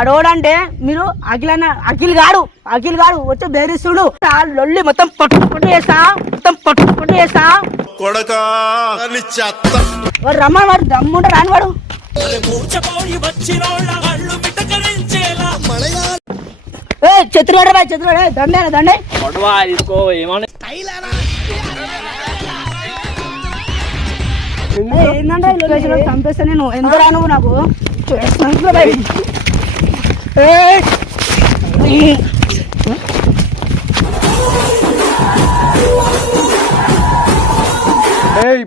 అడోడంటే మీరు అఖిల్ గాడు వచ్చి బెదిరిస్తుడు లొల్లి మొత్తం పట్టుకుంటూ చేస్తా రమ్మని వాడు దమ్ముంటే రాని వాడు చతురుగాడు దండే ఏంటంటే చంపేస్తా నేను ఎందుకు రా నువ్వు నాకు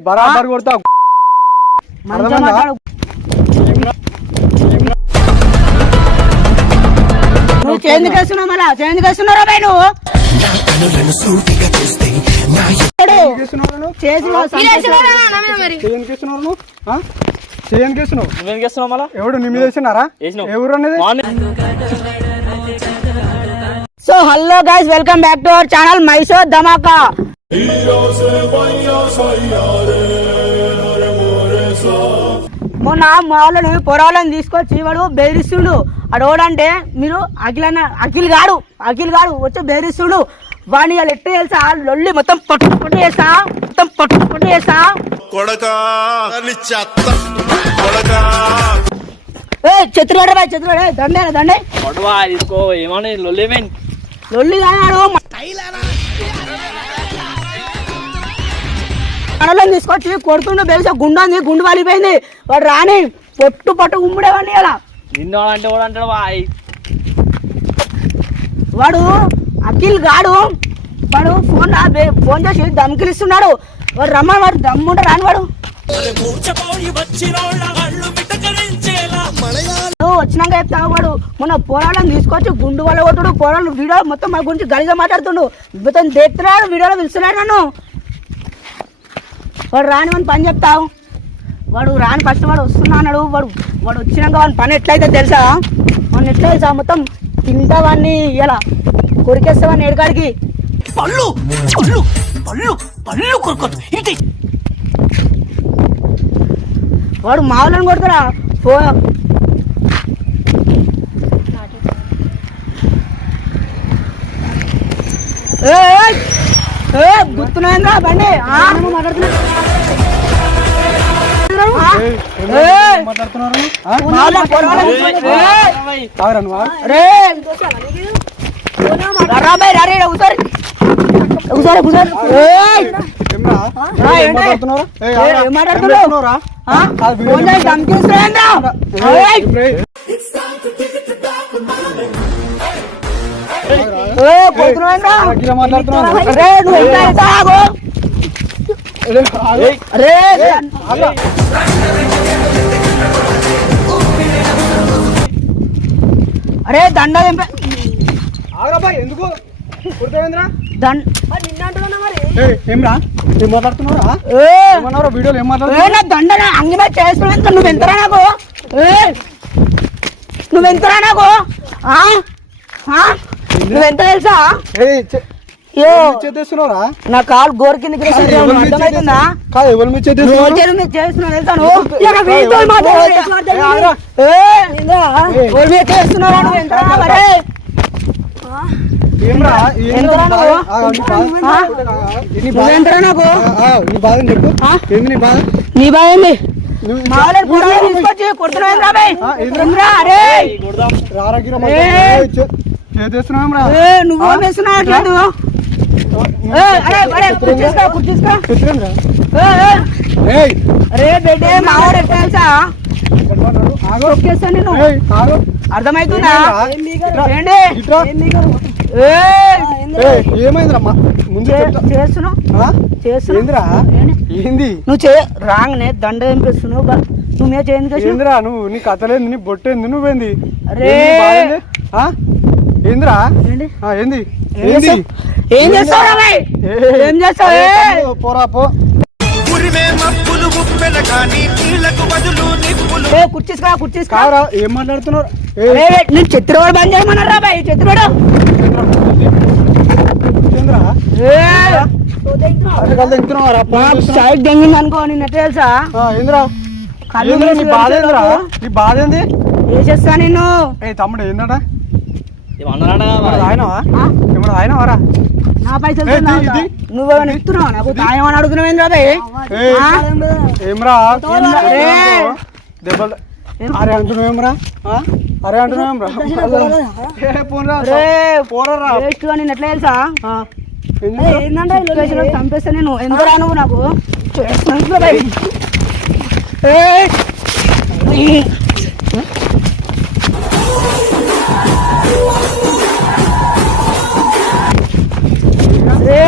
బరాబర్ కొడతా నువ్వు చేందుకు వేస్తున్నావు మళ్ళా చేందుకు వేస్తున్నారా బాయ్ నువ్వు ఎవడు నీ మీద వేసినారా ఎవరు అనేది. So hello guys, welcome back to our channel మైసో ధమాకా. మొన్న మాలను పొరాలను తీసుకొచ్చి వాడు బెదిరిస్తుడు. అడోడంటే మీరు అఖిల్ గాడు వచ్చి బెదిరిస్తుడు. వాడిని వాళ్ళు ఎట్టు తెలుసా లొల్లి మొత్తం పట్టుకుంటూ చేస్తా చతురుగాడు దండే లొల్లి కానాడు కడలను తీసుకొచ్చి కొడుతుండే బెలిసా గుండు వాలిపోయింది. వాడు రాని పట్టు ఉమ్ముడేవాడిని అలా వాడు అఖిల్ గాడు వాడు ఫోన్ చేసి దమ్కిలిస్తున్నాడు. వాడు రమ్మని వాడు దమ్ముంటే రాని వాడు వచ్చినాక చెప్తావు. వాడు మొన్న పోరాళ్ళని తీసుకొచ్చి గుండు వాళ్ళ కొట్టుడు పోరాళ్ళు వీడియో మొత్తం మా గురించి గడిగా మాట్లాడుతుండు. మొత్తం తెస్తున్నాడు వీడియోలో పిలుస్తున్నాడు నన్ను. వాడు రాని వాడిని పని చెప్తావు. వాడు రాని ఫస్ట్ వాడు వస్తున్నా అన్నాడు. వాడు వచ్చినాక వాడి పని ఎట్లయితే తెలుసా మొత్తం తింటావాడిని ఇలా కొరికేస్తావాడిని ఏడుకాడికి పళ్ళు కొరుకోదు. వాడు మావులను కొడతారా గుర్తున్నాయిందా బండి అరే దండ ఎందుకు వీడియోలు ఏం మాట్లాడుతున్నా దండ అంగి మీద చేస్తున్నా. నువ్వెంతరా నాకు నువ్వెంత తెలుసా చేస్తున్నారా నా కాలు గోరు కింద అర్థమవుతుందా చేస్తున్నారా నువ్వు ఎంతరా నాకు నీ బాధ చెప్పు. నీ బాధ ఏంది తీసుకొచ్చి కొడుతున్నా నువ్వు వేస్తున్నావు. అరే బెడ్డే మావాడు ఎట్లా తెలుసా నేను అర్థమవుతుందా ఏమైందిరా ముందు చేస్తున్నా ఏంది నువ్వు రాగానే దండ ఏం పెస్తున్నావు నువ్వే చేయందిరా నువ్వు నీ కథలేదు నీ బొట్టేంది నువ్వేంది ఏందిరా ఏంది ఏం చేస్తావు పోరాపో కుర్చీసుకో ఏం మాట్లాడుతున్నారు. నేను చిత్రవాడు బంద్ చేయమన్నారా బాయ్ చిత్రవాడు సైడ్ దెంగింది అనుకో నిన్న తెలుసా నీ బాధ ఏంది వేసేస్తా నిన్ను. ఏ తమ్ముడు ఏందట ఏమన్నాడా ఆయనవా ఆ? ఏమన్నా ఆయనవారా నా పైసలు ఏ, ఇది? నువ్వేమైనా ఇస్తున్నావు నాకు తాయమని అడుగుతున్నావు ఏంద్రా బే? ఆ? ఏమ్రా ఏ? దెబ్బలు అరే అంటున్నావేమ్రా అరే అంటున్నావేమ్రా ఏ పోన్రా రే, పోరా వేస్ట్ గా నేను ఎట్లా తెలుసా ఏంటంటే సిచ్యువేషన్ చంపేస్తా నేను ఎందుకు రా నువ్వు నాకు చేస్తున్నాను బే. ఏయ్. రే,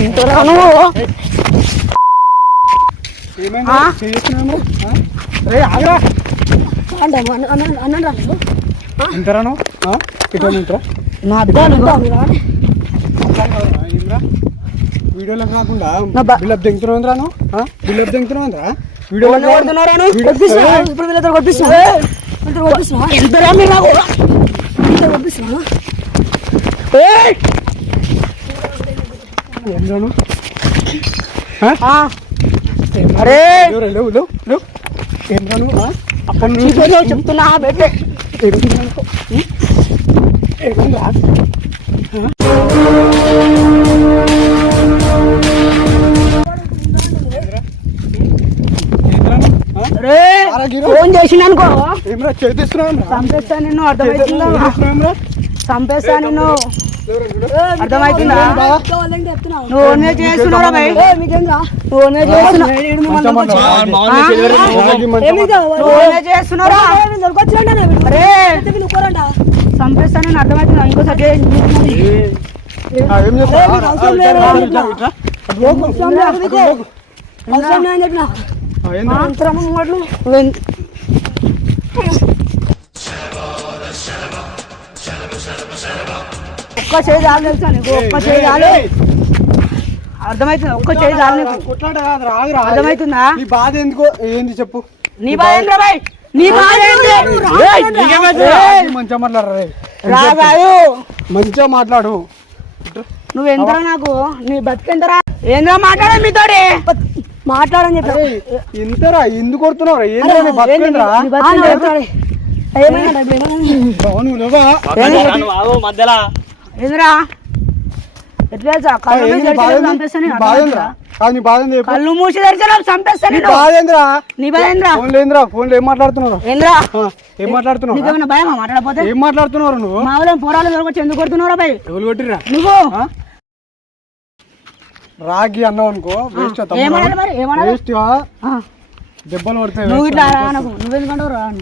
ఇంతరా నువ్వు ఆ? రే ఆగరా ఇంతరాను ఇట్లా ఇంటరా నా అద్దాలు ఏంద్రా వీడియోలో కాకుండా నా బా- బిల్డప్ దింగుతున్నావు బిల్డప్ దింగుతున్నావురా ఎవరిని కొడుతున్నారా నువ్వు? ఇప్పుడు వీళ్ళతో కొట్టిస్తున్నా. ఎంతరా మీరు నాకు? ఏయ్! ఏంద్రాను ఆ, అరే లేవు లేవు లేవు ఏంద్రాను అప్పటి నీతో చెప్తున్నా బెట్టే రే ఫోన్ చేసిండు అనుకో ఏమరా చేతిస్తున్నావు చంపేస్తా నిన్ను అర్థమవుతుందా చంపేస్తా నిన్ను అర్థమవుతుందా నువ్వు ఓన్గా చేస్తున్నావురా భయ్ నువ్వు ఓన్గా చేస్తున్నావు నువ్వు ఓన్గా చేస్తున్నావురా అరే చంపేస్తా నేను అర్థమవుతుందా ఇంకోసారి ఏం ఒక్క చేయి చాలు తెలుసా నీకు ఒక్క చేయి చాలు అర్థమవుతుందా ఒక్క చేయి చాలు నీకు కొట్లాట కాదురా ఆగురా అర్థమవుతుందా నీ బాధ ఎందుకో ఏంది చెప్పు నీ బాధ ఏంద్రా బాయ్ నీ బాధ ఏంది ఏయ్, మంచిగా మాట్లాడరా రే రాగాయు మంచిగా మాట్లాడు నువ్వు ఎంతరా నాకు నీ బతికెంతరా ఏంద్రా మాట్లాడే మీతోటి మాట్లాడని అరే, ఇంతరా ఎందుకు కొడుతున్నావురా ఏంద్రా నీ బతుకేంద్రా అవును నువ్వా మధ్యలో ఎదురా ఎట్లా తెలుసా? కళ్ళు మూసి తెరిచి చంపేస్తా నేను, అర్థమవుతుందా? నీ బాధ ఏంది చెప్పు. కళ్ళు మూసి తెరిచి చంపేస్తా నీ నేను. బాధ ఏంద్రా నీ భయం ఏంద్రా? ఫోన్లో ఏంద్రా ఫోన్లో ఏం మాట్లాడుతున్నావు ఏంద్రా ఏం మాట్లాడుతున్నావు నీకేమైనా భయమా మాట్లాడపోతే? ఏం మాట్లాడుతున్నావు నువ్వు మా ఊళ్ళో పోరాలు దొరకొచ్చి ఎందుకు కొడుతున్నావురా భయ్ ఎవరు కొట్టిరా నువ్వు? రాగి అన్నావు అనుకో వేస్ట్ ఏమనాలి మరి ఏమనాలి? వేస్ట్ ఆ, దెబ్బలు పడతాయి నువ్వు ఇట్లా రా నాకు నువ్వెందుకంటావు రా అని.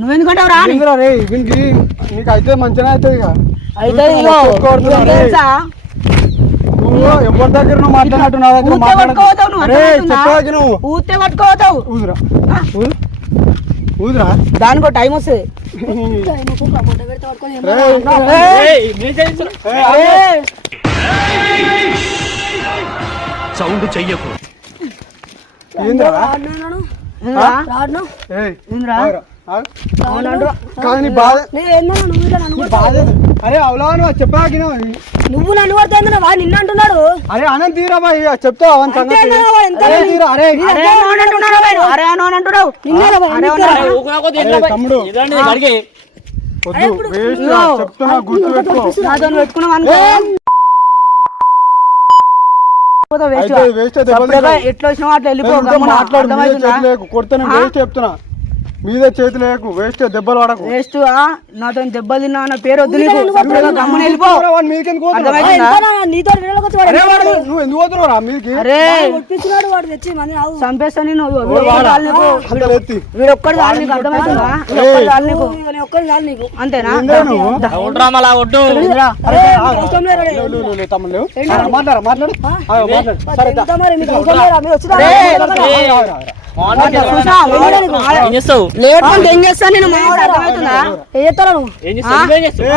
నువ్వెందుకంటావు రా అని. ఏంద్రా రే వీనికి నీకు అయితే మంచిగా అవుతుంది ఇక అయితే ఇగో కొడుతున్నావు రే. తెలుసా నువ్వు ఎవరి దగ్గర నువ్వు మాట్లాడినట్టు నా దగ్గర ఊతే పట్టుకోవతావు నువ్వు, అరే అర్థమవుతుందా? చెప్పాకి నువ్వు ఊతే పట్టుకోవతావు ఊదురా ఊదు ఊదురా దానికో టైం వస్తుంది సౌండ్ చెయ్యకు ఏంద్రా ఏయ్ ఆగురా, ఆగు. కాదు నీ బాధ నీ బాధ ఏంది? అరే అవులా నువ్వు చెప్పాకి నువ్వు నన్ను పడుతుంది వాడు నిన్ను అంటున్నాడు. అరే అనంత తీరా బాయ్ చెప్తావు అవన్ సంగతి అరే తీరా అరే అరే అని అంటున్నావు భయ్, అరే అని అంటున్నావు అరే తమ్ముడు వద్దు వేస్ట్ చెప్తున్నా గుర్తు పెట్టుకో నాతో పెట్టుకున్నావు అనుకో వేస్ట్ అయితే వేస్ట్ దెబ్బలు ఎట్లా వచ్చినావు అట్లా వెళ్ళిపో మాట్లాడు మీదే చేతి లేకు కొడుతున్నా వేస్ట్ చెప్తున్నా మీదే చేతి లేకు వేస్ట్ దెబ్బలు పడకు వేస్ట్ నాతో దెబ్బలు తిన్నా అన్న పేరు వద్దు నీకు సపరేట్గా గమ్మున వెళ్ళిపో వాడు మీకెందుకు పోతున్నాడు? అర్థమవుతుందా? నీతో వీడియోలోకి వచ్చి వాడు అరే వాడు నువ్వు ఎందుకు పోతున్నావురా మీకి అరే కొట్టిస్తున్నాడు వాడు తెచ్చి మంది రావు. చంపేస్తా నేను వాడా? నీకు ఇక్కడ ఎత్తి వీడు ఒక్కడు చాలు నీకు అర్థమవుతుందా వీడు ఒక్కడు చాలు నీకు ఇవన్నీ ఒక్కరు చాలు నీకు. అంతేనా ఏందిరా నువ్వు డ్రామాలా ఒడ్డు ఏందిరా? అరే, తమ్ముడు లేవు. మాట్లాడు మాట్లాడు మాట్లాడు సరే దా. ఎంత మరి మీకు అవసరం లేదా? మీరు వచ్చి రా. చూసా? ఏం చేస్తావు లేకపోతే ఏం చేస్తాను నేను మావాడు అర్థమవుతుందా ఏం చేస్తారా నువ్వు? ఏం చేస్తావు నువ్వేం చేస్తావు?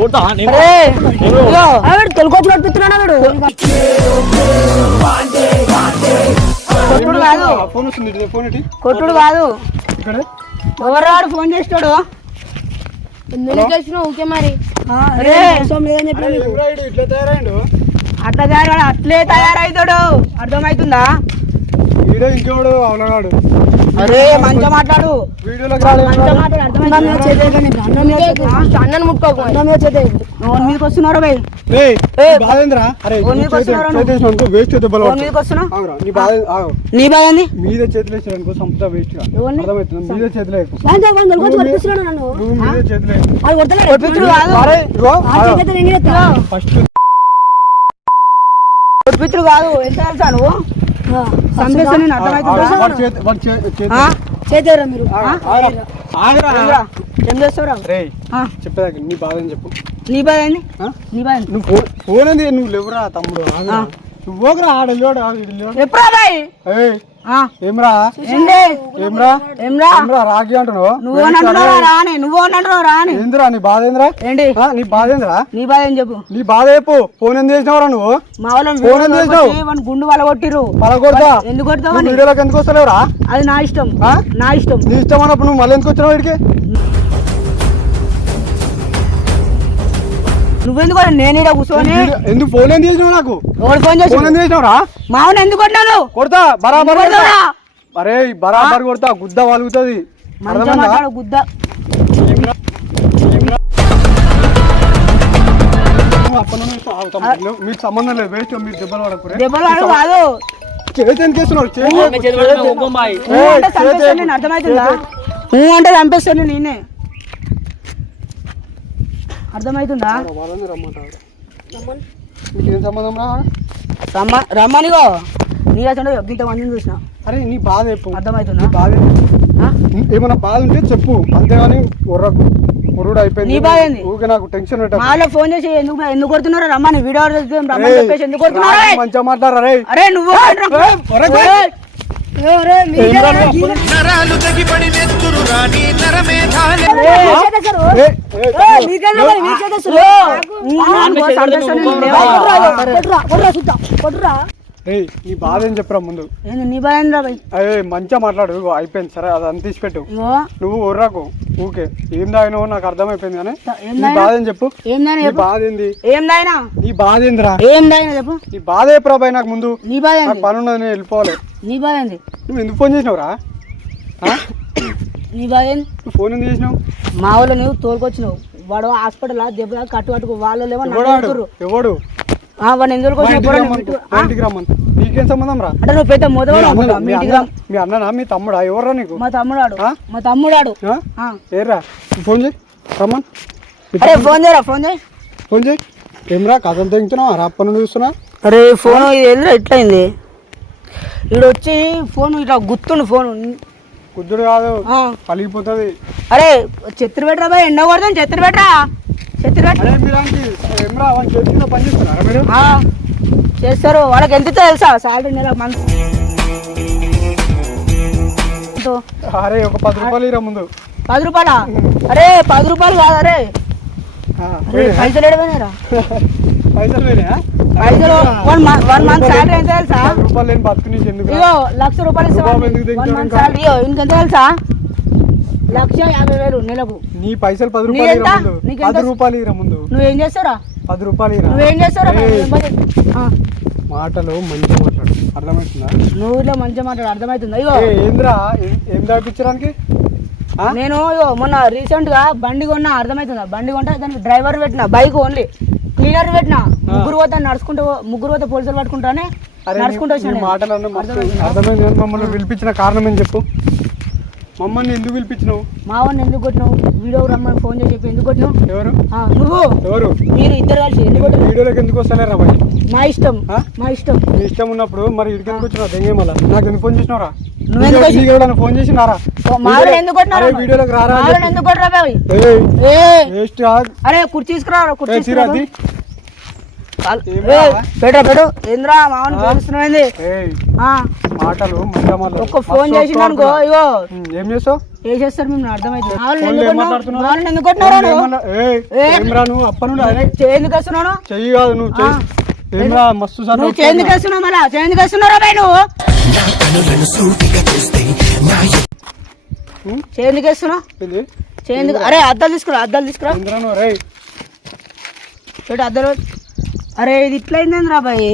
కొడతా నేను అరే ఇదిగో, వీడు తొలగొచ్చి నడిపిస్తున్నాడా వీడు? కొట్టుడు కాదు ఫోన్ వస్తుంది ఇటు ఫోన్ ఇటు కొట్టుడు కాదు ఇక్కడ ఎవరాడు ఫోన్ చేస్తాడు ఊకే మరి అరే అవసరం లేదని చెప్పిన అరే, ఎవరా ఈడు ఇట్లా తయారైండు అట్లా తయారు అట్లే తయారవుతాడు అర్థమవుతుందా వీడియో ఇంకోడు అవలగాడు అరే మంచిగా మాట్లాడు వీడియోలోకి రాడు మంచిగా మాట్లాడు అర్థమైందా? అన్నం మీద చేతే నీకు అన్నం మీద చేతే అన్నం ముట్టుకోకు అన్నం మీద చేతే ఓన్ మీదకి వస్తున్నారా భయ్? ఏయ్ బాధేంద్రా అరే ఓ నీకు వస్తున్నారా నువ్వు? చేతిలో వేస్ట్ దెబ్బలు ఓన్ మీదకి వస్తున్నావు? ఆగురా నీ బాధ ఆగు నీ బాయ్ ఏంది? మీద చేతులు వేసాడు అనుకో సంపద వేస్ట్ గా ఎవరిని? అర్థమవుతుంది మీద చేతులు వేయకు. వాంజా వాంజా కొట్టుకొచ్చి కొట్టిస్తున్నాడు నన్ను నువ్వు మీద చేతులు వేయకు. అది కొడతలే కొట్టించుడు కాదు అరే ఇగో ఆ చేతే నేను చేస్తా ఫస్ట్ కొట్టించుడు కాదు ఎంత తెలుసా నువ్వు సందేశం నేను అర్థమవుతుందా? వాడి చేతి ఆ? చేతేరా మీరు ఆగురా ఏంరా? ఏం చేస్తావురా? రేయ్ ఆ, చెప్పేదాకా నీ బాధ అని చెప్పు నీ బాయ్ ఏంది? ఆ? నీ బాయ్ ఏంది? నువ్వు ఫోన్ ఏంది నువ్వు లేవురా తమ్ముడు ఆగురా. నువ్వు పోకురా ఆడలేడు ఎప్పుడా బాయ్? ఏయ్ ఆ, ఏమ్రా ఏంది? ఏమ్రా ఏమ్రా? ఏమ్రా రాగి అంటున్నావు నువ్వు అంటున్నావు రాని నువ్వు అంటున్నావు రాని ఏందిరా నీ బాధ ఏందిరా ఏంటి నీ బాధ ఏందిరా నీ బాయ్ ఏం చెప్పు? నీ బాధ చెప్పు ఫోన్ ఎందుకు చేసినావురా నువ్వు మా వాళ్ళని ఫోన్ ఎందుకు చేసినావు వాడిని గుండు వాళ్ళ కొట్టిర్రు పలకొడతా ఎందుకు నువ్వు కొడతావని? వీడియోలోకి ఎందుకు వస్తలేవురా అది నా ఇష్టం ఆ? నా ఇష్టం. నీ ఇష్టం అన్నప్పుడు నువ్వు మళ్ళీ ఎందుకు వచ్చినావు వీడికి నువ్వెందుకు నేను ఇక్కడ కూర్చొని ఎందుకు ఫోన్ ఎందుకు చేసినావు నాకు ఎవరు ఫోన్ చేసి ఫోన్ ఎందుకు చేసినావురా మామూలు ఎందుకు కొట్టాను? కొడతా బరాబర్ కొడతా కొడతావా? అరే బరాబర్ కొడతా గుద్ద వాలుగుతుంది మంచిగా మాట్లాడు గుద్ద. మీకు సంబంధం లేదు వేస్ట్ మీరు దెబ్బలు పడకురే దెబ్బలు ఆడు కాదు చేతి ఎందుకు వేస్తున్నావు ఆమె చేతి పట్టుకుని ఒక్కం బాయ్. నువ్వు అంటే చంపేస్తాను నేను అర్థమవుతుందా? నువ్వు అంటే చంపేస్తాను నేనే అర్థమవుతుందా? వాళ్ళని రమ్మంటారు నీకేం సంబంధం రా రమ్మనిగో నీ అసలు ఇంత మందిని చూసిన అరే నీ బాధ చెప్పు అర్థమవుతుందా? నీ బాధ ఆ? ఏమన్నా బాధ ఉంటే చెప్పు అంతేగాని ఉర్రకు ఉరుడు నీ అయిపోయింది బాధ ఏంది? ఊరికే నాకు టెన్షన్ పెట్టకు. మాలో ఫోన్ చేసి ఎందుకు కొడుతున్నారో రమ్మని వీడియో రమ్మని చెప్పేసి ఎందుకు కొడుతున్నారో? నాకు మంచిగా మాట్లాడరా రే అరే నువ్వు ఏంట్రా? ఏయ్! నరాలు తగిపడి నెత్తురు రాని నరమేధాలి రే నీ బాధ ఏం చెప్పరా ముందు ఏంది నీ బాయ్ ఏందిరా బాయ్? అదే మంచిగా మాట్లాడు ఇగో అయిపోయింది సరే అది అంత తీసిపెట్టు ఇగో నువ్వు ఉర్రకు ఊకే ఏం తాగినావో నాకు అర్థమైపోయింది కానీ ఏం నీ తాగినా? బాధ ఏం చెప్పు ఏం దాని నీ చెప్పు? బాధ ఏంది ఏం దాయినా? నీ బాధ ఏందిరా ఏం దాయినా చెప్పు? నీ బాధ ఎప్పుడు అబ్బాయి నాకు ముందు నీ బాయ్ నాకు ఏంది? పని ఉన్నది నేను వెళ్ళిపోవాలి నీ బాయ్ ఏంది? నువ్వు ఎందుకు ఫోన్ చేసినావురా నీ బాయ్ ఏంది? నువ్వు ఫోన్ ఎందుకు చేసినావు మా వాళ్ళు నువ్వు తోలుకొచ్చినావు వాడు హాస్పిటల్ దెబ్బ కట్టుకట్టుకు వాళ్ళు ఏమో ఎవడు ఎవడు వాడిని ఎందుకు మా ఇంటికి వచ్చిన రమ్మను. మా ఇంటికి రమ్మను నీకేం సంబంధం రా అంటే నువ్వు పెద్ద మీ మొదలు అన్ననా? మీ ఇంటికి రా. మీ అన్ననా మీ తమ్ముడా ఎవర్రా నీకు మా తమ్ముడాడు ఆ? మా తమ్ముడాడు ఆ? ఆ. ఏర్రా ఫోన్ చేయి రమ్మన్ అరే ఫోన్ చేయరా ఫోన్ చేయి. ఫోన్ చేయి ఏమ్రా కథలు తెగుతున్నావా రా పనులు చూస్తున్నా అరే ఫోన్ ఇది ఎదురు ఎట్లయింది ఇక్కడ వచ్చి ఫోన్ ఇట్లా గుర్తుండు ఫోన్ కుద్దుడు కాదు పలిగిపోతుంది అరే చెత్తురు పెట్టరా బాయ్ ఎండ కొడతాను చెత్తురు పెట్టరా చెత్తురు పెట్ట అరే మీరానికి ఏమ్రా వాళ్ళని చేతి కింద పని చేస్తున్నారా మీరు చేస్తారు వాళ్ళకి ఎంత తెలుసా సాలరీ నెల మంత్ అరే ఒక 10 రూపాయలు ఇరా ముందు 10 రూపాయలా? అరే 10 రూపాయలు కాదు అరే ఆ, అరే, పైసలు ఎడమైనారా పైసలు వేరే పైసలు 1 మంత్ సాలరీ ఎంత తెలుసా? 10 రూపాయలు లేని బతుకు నీకు ఎందుకు ఇగో 1,00,000 రూపాయలు రూపాయలు ఎందుకు ఇస్తాను 1 తెచ్చావు మంత్ ఇంకా? సాలరీ ఇంకెంత తెలుసా? 1,50,000 నెలకు. నీ పైసలు 10 నీ రూపాయలు ఎంత? ఇరా ముందు నీకెంత? 10 రూపాయలు ఇరా ముందు నువ్వేం చేస్తారా 10 రూపాయలు ఇరా నువ్వేం చేస్తారా ఏయ్, ఆ, మాటలు మంచిగా మాట్లాడు అర్థమవుతుందా నువ్వు ఇట్లా మంచిగా మాట్లాడు అర్థమవుతుందా? ఇగో ఏంద్రా ఏం దాపించడానికి నేను ఇగో మొన్న రీసెంట్ గా బండి కొన్నా అర్థమవుతుందా? బండి కొంటే దానికి డ్రైవర్ పెట్టిన బైక్ ఓన్లీ క్లీనర్ పెట్టిన ముగ్గురు పోతా నడుచుకుంటూ ముగ్గురు పోతే పోలీసులు పట్టుకుంటానే నడుచుకుంటూ నీ వచ్చాను మాటలన్నీ మస్తు అర్థమైంది కానీ మమ్మల్ని పిలిపించిన కారణం ఏం చెప్పు మమ్మల్ని ఎందుకు పిలిపించినావు మా వాడిని ఎందుకు కొట్టినావు? వీడియో రమ్మని ఫోన్ చేసి చెప్పి ఎందుకు కొట్టినావు? ఎవరు నువ్వు ఎవరు మీరు ఇద్దరు కలిసి ఎందుకు కొట్టినావు? వీడియోలోకి ఎందుకు వస్తలేరా బాయ్ మా ఇష్టం ఆ? మా ఇష్టం. నీ ఇష్టం ఉన్నప్పుడు మరి ఇక్కడికి ఎందుకు వచ్చినావు దెంగే మళ్ళా నాకు ఎందుకు ఫోన్ చేసినావురా నువ్వు ఎందుకు వచ్చి- నీకు ఎవరైనా ఫోన్ చేసినారా మా వాడిని ఎందుకు కొట్టినావు? అరే వీడియోలోకి రారా మా వాడిని ఎందుకు కొట్టరా బాయ్? ఏయ్ ఏయ్, వేస్ట్ అరే కుర్చీ తీసుకురా కుర్చీ తీసుకురా. సిరాది ఏయ్, పెట్టు ఏంద్రా మామని పిలుస్తున్నావు ఏంది? ఏయ్ ఆ, మాటలు మంచిగా మాట్లాడు ఒక్క ఫోన్ చేసిండు అనుకో ఇగో ఏం చేస్తావు ఏ చేస్తారు మేము అర్థమైతుంది. ఫోన్లో ఏం మాట్లాడుతున్నావు? ఎందుకు కొట్టినారా నువ్వు? ఏయ్. ఏమ్రా నువ్వు అప్ప నుండి అరే ఎందుకు వస్తున్నాను చెయ్యి కాదు నువ్వు చెయ్యి ఏమ్రా మస్తు సార్ నువ్వు చేందుకు వస్తున్నావు మళ్ళా చేందుకు వస్తున్నారా బాయ్ నువ్వు చేందుకు వస్తున్నావు ఏంది చేందుకు అరే అద్దాలు తీసుకురా ఇంద్రా నువ్వు రేయ్ చూడు అద్దాలు అరే ఇది ఇట్లా అయింది రా బాయ్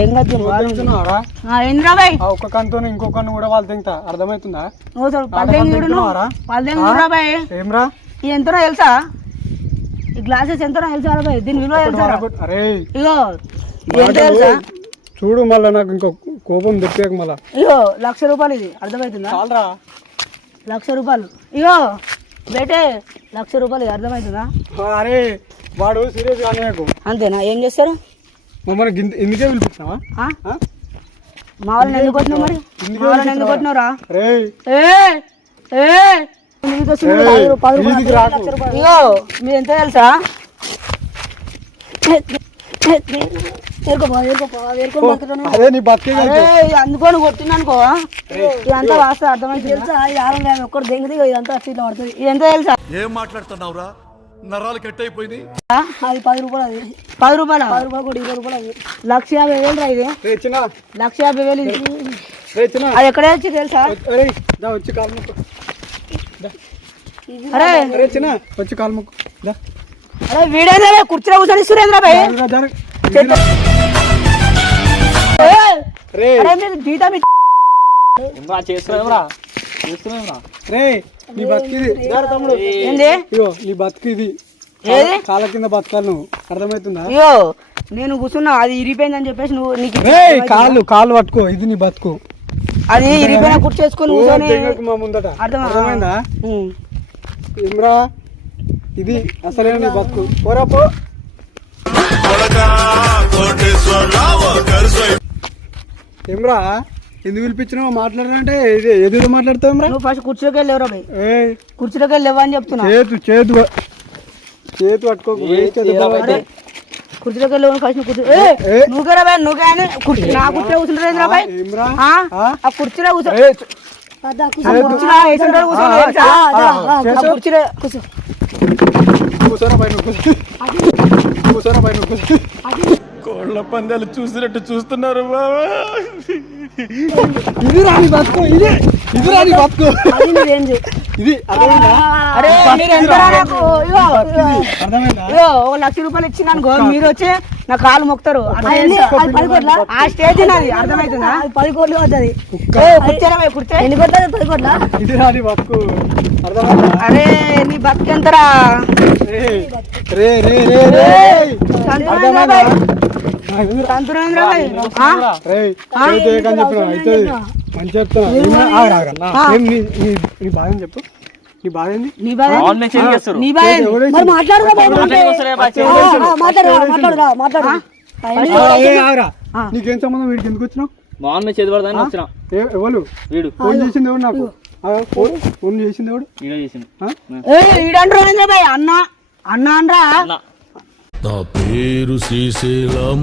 ఏం కాదు తింటున్నావారా? ఏంద్రా బాయ్ ఆ ఒక్క కన్నుతో ఇంకో కన్ను కూడా వాళ్ళు తింటా అర్థమవుతుందా? నువ్వు అసలు పల్లెం చూడు పల్లెం చూడరా బాయ్ ఏమ్రా ఇది ఎంతనో తెలుసా ఈ గ్లాసెస్ ఎంతనో తెలుసా బాయ్ దీని విలువ తెలుసా అరే ఇగో ఎంత తెలుసా చూడు మళ్ళీ నాకు ఇంకో కోపం తెప్పాక మళ్ళా ఇగో ₹1,00,000 ఇది అర్థమవుతుందా చాలరా ₹1,00,000 ఇగో బేటే ₹1,00,000 అర్థమవుతుందా అరే వాడు సీరియస్ గా నాకు అంతేనా ఏం చేస్తారు మమ్మల్ని ఇందుకే పిలిపిస్తావా? మా వాళ్ళని ఎందుకు కొట్టినావు మరి మా వాళ్ళని ఎందుకు కొట్టినావురా రే ఇగో మీరు ఎంత తెలుసా అదే నీ బతికే అందుకొని కొట్టింది అనుకో ఇదంతా వాస్తవం అర్థమైంది తెలుసా ఒక్కడు దెంగది ఇదంతా సీట్లో పడుతుంది ఇది ఎంత తెలుసా ఏం మాట్లాడుతున్నావురా నరాలు కట్ అయిపోయింది అది ₹10 అది ₹10 కూడా ₹20 ₹1,50,000 రా ఇది రే చిన్న ₹1,50,000 ఇది రే చిన్న అది ఎక్కడ వచ్చి తెలుసా అరే దా వచ్చి కాలు ముక్కు అరే అరే చిన్న వచ్చి కాలు ముక్కు దా అరే వీడేనా కుర్చీలో కూర్చొని సురేంద్ర భాయ్ రే అరే మీరు జీతం చేస్తున్నావురా రే నీ బతికిది తమ్ముడు ఏంది ఇగో నీ బతికిది ఏది కాళ్ళ కింద బతకాలి నువ్వు అర్థమవుతుందా? అయ్యో నేను కూర్చున్నా అది ఇరిపోయిందని చెప్పేసి నువ్వు నీకు కాళ్ళు పట్టుకో ఇది నీ బతుకు అది ఇరిపోయిన కుర్చీ వేసుకొని కూర్చొని మా ముందట అర్థమైందా ఏమ్రా ఇది అసలే నీ బతుకు పోరా పో ఏమ్రా ఎందుకు పిలిపించినావు మాట్లాడాలంటే ఇది ఎదురు మాట్లాడతావు నువ్వు ఫస్ట్ కుర్చీలోకి వెళ్ళి ఎవరో పోయి కుర్చీలోకి వెళ్ళి అని చెప్తున్నా చేతు పట్టుకోకు కుర్చీలోకి వెళ్ళి ఫస్ట్ నువ్వు కదా బాయ్ నువ్వు కానీ నా కుర్చీలో కూర్చుంటారు బాయ్ ఆ కుర్చీలో కూర్చో కుర్చీలో వేసుకుంటారు కుర్చీలో కూర్చో కూర్చోరా పైన కూర్చోరా పైన కోళ్ళ పందాలు చూసినట్టు చూస్తున్నారు బాబా ఇది రాని బతుకు ఇది రాని బతుకు ఇది అరే అర్థమైందా? ₹1,00,000 ఇచ్చినానుకో మీరు వచ్చి నా కాలు మొక్తారు ఆ స్టేజ్ నాది అర్థమవుతుందా ₹10 అవుతుంది కూర్చోరా కూర్చో ఎన్ని కొట్టారు ₹10 ఇది రాని బతుకు అర్థమైందా? అరే నీ బతికెంతరా రే రే రే రే అర్థమైందా? మంచి చెప్తున్నా నీ బాధ చెప్పు నీ బాధ ఏంది నీకేం సంబంధం వీడికి ఎందుకు వచ్చినావు మామూలు చేతి పడదాని వచ్చినా ఎవరు వీడు ఫోన్ చేసింది ఎవడు నాకు ఫోన్ చేసింది ఎవడు వీడియో చేసింది అన్న అన్న అనరా నా పేరు శ్రీశైలం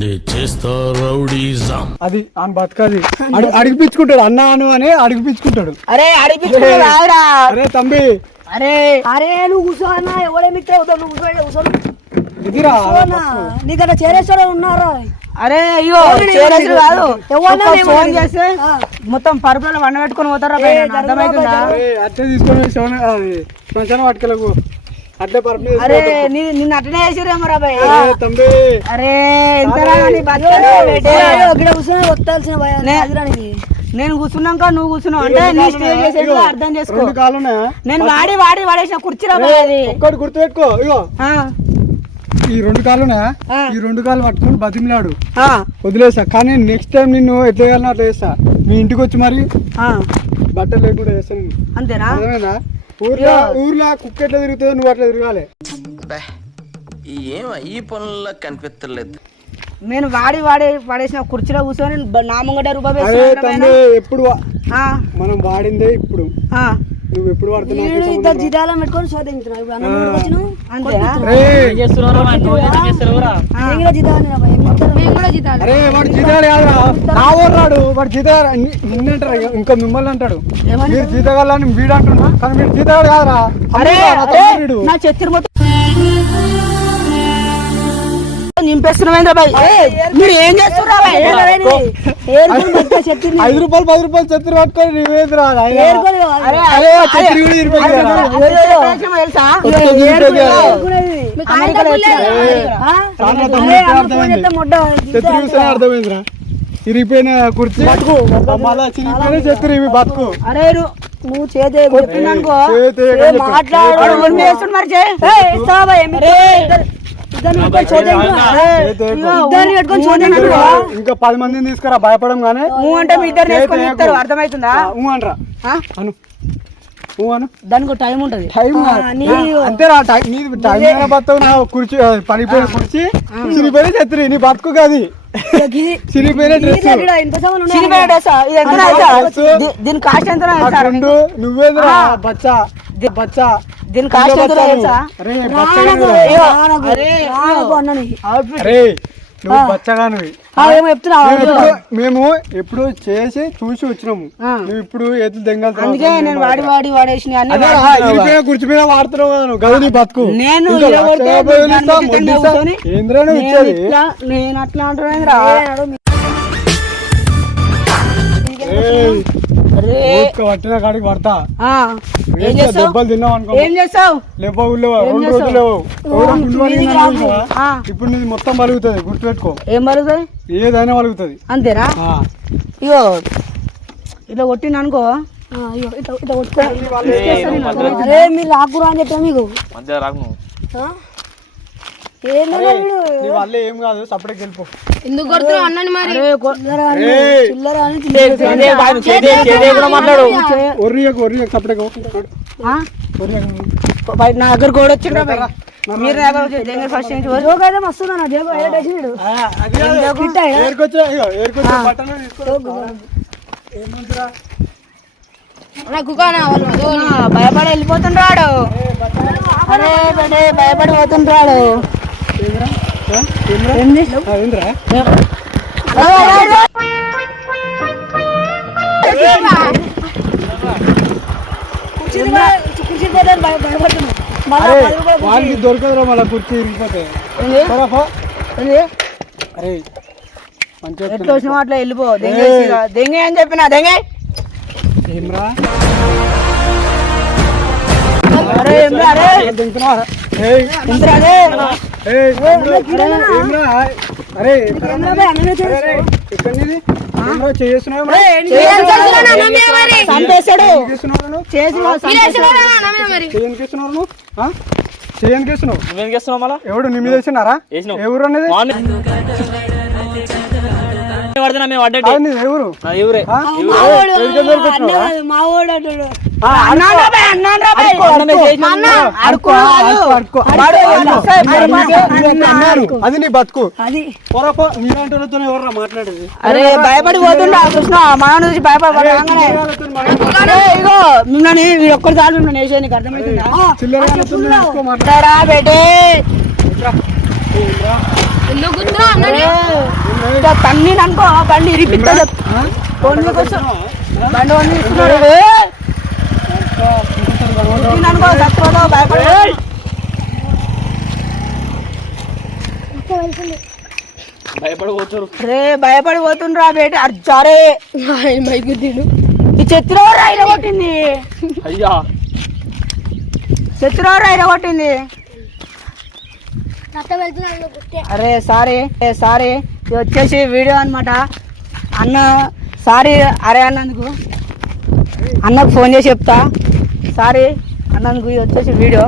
నే చేస్తా రౌడీజం అది ఆయన బతకది అడిగిపించుకుంటాడు అన్నాను అని అడిగిపించుకుంటాడు అరే అడిపించుకుంటా అరే తంబి అరే అరే నువ్వు కూర్చోన్నా ఎవడేమి నువ్వు కూర్చో ఇదిరా నీకన్నా చేరేశ్వర ఉన్నారా అరే అయ్యో చేరేశ్వరు కాదు ఫోన్ చేస్తే మొత్తం పరుపులలో వండ పెట్టుకొని పోతారా అర్థమవుతుందా అట్లే తీసుకొని శ్మశానం పట్టుకెళ్ళకు అట్లే పరుపు అరే నిన్ను అట్లనే చేసిరేమో రా బాయ్ తంబి అరే నేను కూర్చున్నాక నువ్వు కూర్చున్నావు అంటే నీ స్టేజ్ చేసేది అర్థం చేసుకో నేను వాడి వాడేసిన కుర్చీరా బాయ్ ఒక్కటి గుర్తుపెట్టుకో ఇగో ఈ 2 కాళ్ళునా ఈ 2 కాళ్ళు పట్టుకుని బతిమిలాడు వదిలేసా కానీ నెక్స్ట్ టైం నిన్ను ఎట్లా చేయాలని అట్లా చేస్తా మీ ఇంటికి వచ్చి మరి బట్టలు లేకుండా చేస్తాను అంతేనా అర్థమైందా ఊర్లో కుక్క ఎట్లా తిరుగుతుందో నువ్వు అట్లా తిరగాలి ఈ పనుల్లో కనిపించలేదు నేను వాడేసిన కుర్చీలో కూర్చొని నా ముంగట ఎప్పుడు మనం వాడిందే ఇప్పుడు నువ్వు ఎప్పుడు వాడుతున్నావు జీతాలను పెట్టుకొని శోధించున్నావు అరే వాడు జీతాలు కాదురా కావరాడు వాడు జీతాలు నిన్నంటారు ఇంకా మిమ్మల్ని అంటాడు మీరు జీతగాలని వీడు అంటున్నా కానీ మీరు జీతగాడు కాదురా నా చెత్తిరి మొత్తం నింపేస్తున్నావేంద్ర బాయ్ మీరు ఏం చేస్తున్నారు ₹5 ₹10 చెత్తిరి పట్టుకొని నువ్వేంద్రా తెలుసా అమెరికాలో వచ్చిన. ఆ? సాంద్ర అరే, తమ్ముడికి అమ్మ అర్థమైంది. ఫోన్ చేస్తే మొడ్డ చెత్త చూస్తేనే అర్థమైందిరా. చిరిగిపోయిన కుర్చీ మళ్ళా చిరిగిపోయిన చెత్త ఇవి బతుకు. అరే నువ్వు చేతే కొట్టిందనుకో చేతే మాట్లాడు మరి చేయి. ఇంకా 10 మందిని తీసుకురా భయపడం గానే. నువ్వు అంటే మీ ఇద్దరు వేసుకొని ఇస్తారు అర్థమవుతుందా? అనరా అను అను దానికి టైం ఉంటది. టైం అంతేరా. నీది టైం బతావు నా కుర్చీ పడిపోయిన కుర్చీ చిరిగిపోయిన చెత్త నీ బతుకు కాదు. చిరిగిపోయిన డ్రెస్ దీని కాస్ట్ ఎంత నువ్వేంద్రా బచ్చా బచ్చా దీని కాస్ట్ ఎంత తెలుసా? అరే నువ్వు బచ్చగానివి. మేము ఎప్పుడు చేసి చూసి వచ్చినాము. నువ్వు ఇప్పుడు ఎద్దు దెంగలు. అందుకే నేను వాడేసిన కుర్చీ మీద వాడుతున్నావు కదా నువ్వు. గది నీ బతుకు. నేను ఏంద్రా నువ్వు ఇచ్చేది? నేను అట్లా అంటున్నా. పట్టిన కాడికి పడతా. ఏం చేస్తావు? దెబ్బలు తిన్నావు అనుకో. ఏం చేస్తావు? లేవు 2 రోజులు లేవు. ఇప్పుడు నీది మొత్తం పలుగుతుంది. గుర్తుపెట్టుకో. ఏం పలుగుతుంది? ఏదైనా పలుగుతుంది. అంతేనా? ఇగో ఇట్లా కొట్టింది అనుకో. అరే మీరు రాకురా అని చెప్పా మీకు. మధ్య రాకు నువ్వు. నీ వల్ల ఏం కాదు. సపరేట్ వెళ్ళిపో. ఎందుకు కొడుతున్నావు అన్నని మరి? మాట్లాడు. ఒర్రియకు సపరేట్ నా దగ్గర కూడా వచ్చిండ్రా మీరు ఫస్ట్ నుంచి వస్తున్నా భయపడి వెళ్ళిపోతుండ్రాడు. అరే బడే భయపడి పోతుండ్రాడు. వాళ్ళకి దొరకదురా మళ్ళీ కుర్చీ ఇరిగిపోతే. అరే ఎట్లా వచ్చిన అట్లా వెళ్ళిపో. దెంగే అని చెప్పిన దెంగే. ఏమ్రా అరే అరే అరే చేస్తున్నావు నువ్వేం చేస్తున్నావు మళ్ళా? ఎవడు నీ మీద వేసినారా? ఎవరు అనేది పడుతున్నా మేము అడ్డే ఎవరు ఎవరే అది నీ బతుకు. మీలాంటి ఎవర్రా మాట్లాడేది? అరే భయపడి పోతుండా కృష్ణ మన నుంచి భయపడి ఇగో మిమ్మల్ని మీరు ఒక్కసారి మిమ్మల్ని వేసే నీకు అర్థమవుతుందా? బేటే తన్ని అనుకో బండి ఇరిపిస్తా. బండి అనుకో తక్కువ భయపడి రే భయపడి పోతుండ్రా బేట. అర్జారే ఈ చెత్తిలో రైలు కొట్టింది. అయ్యా చెత్తిలో రైలు కొట్టింది. అరే సారీ ఇది వచ్చేసి వీడియో అనమాట. అన్న సారీ అరే అన్నందుకు అన్నకు ఫోన్ చేసి చెప్తా. సారీ అన్నందుకు ఇది వచ్చేసి వీడియో.